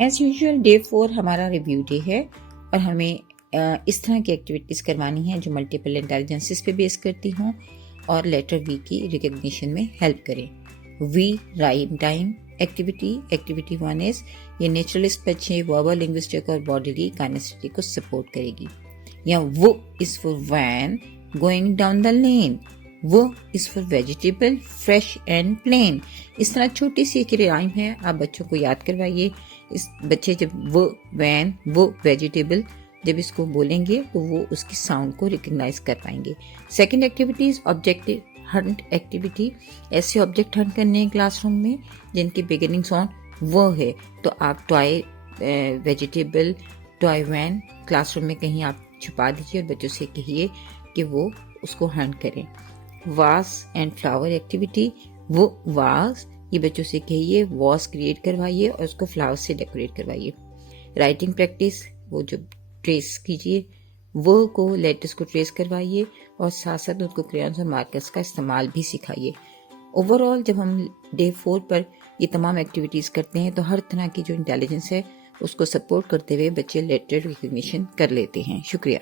As usual day 4 हमारा review day है और हमें इस तरह की एक्टिविटीज़ करवानी है जो मल्टीपल इंटेलिजेंसेस पे बेस करती हों और लेटर वी की रिकग्निशन में हेल्प करें। V rhyme time activity 1 is ये नेचुरलिस्ट बच्चे वर्बल, लिंग्विस्टिक और बॉडीली काइनेसिटी को सपोर्ट करेगी। या V is for van going down the lane, V is for vegetable fresh and plain. इस तरह छोटी सी एक राइम है, आप बच्चों को याद करवाइए। इस बच्चे जब वो वैन वो वेजिटेबल जब इसको बोलेंगे तो वो उसकी साउंड को रिकग्नाइज कर पाएंगे। Second activity is objective Hunt activity. ऐसे ऑब्जेक्ट हंट करने हैं क्लासरूम में जिनकी बिगिनिंग्स ऑन वो है, तो आप toy vegetable toy van classroom में कहीं आप छुपा दीजिए और बच्चों से कहिए कि वो उसको हंट करें। वास एंड फ्लावर एक्टिविटी, वो वास ये बच्चों से कहिए वॉस क्रिएट करवाइए और उसको फ्लावर से डेकोरेट करवाइए। राइटिंग प्रैक्टिस, वो जो ट्रेस कीजिए वो को लेटर्स को ट्रेस करवाइए और साथ साथ उनको क्रेयॉन्स और मार्कर्स का इस्तेमाल भी सिखाइए। ओवरऑल जब हम डे 4 पर ये तमाम एक्टिविटीज़ करते हैं तो हर तरह की जो इंटेलिजेंस है उसको सपोर्ट करते हुए बच्चे लेटर रिकग्निशन कर लेते हैं। शुक्रिया।